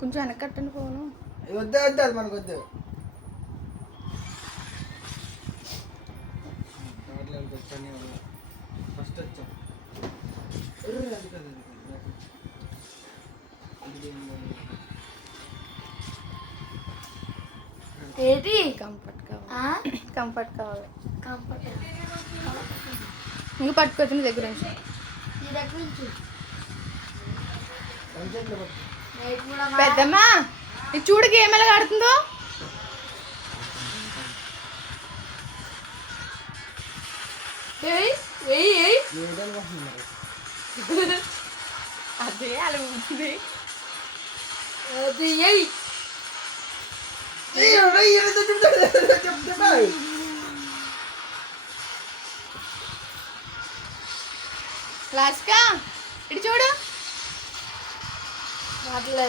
కొంచెం వెనకట్టండి ఫోను. వద్దు వద్దు అది మనకు వద్దు. ఫస్ట్ వచ్చాం ఏంటి కంఫర్ట్ కావాలి. కంఫర్ట్ కావాలి. కంఫర్ట్ ఇంక పట్టుకోవచ్చు నీ దగ్గర నుంచి. పెద్దమ్మా ఇది చూడు గేమ్ ఎలా ఆడుతుందో. అదే అలా ఉంటుంది. లాస్ట్గా ఇటు చూడు. మాట్లే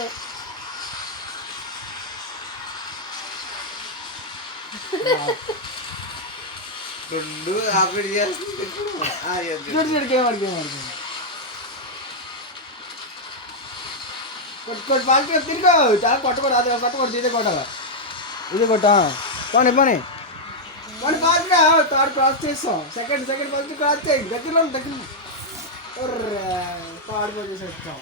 రెండు ఆపరేట్ చేస్తుంది. గేమ్ ఆడుతుంది. కొట్టు బాగా తిరిగా చాలా కొట్టకూడదు. అది కొట్టకూడదు. ఇదే కొట్టాలి. ఇది కొట్టా పోనీ పోనీ పోనీ బాగా థర్డ్ క్రాస్ చేస్తాం. సెకండ్ ఫస్ట్ క్రాస్ చేయండి. దగ్గరలో థర్డ్ క్రాస్ చేసేస్తాం.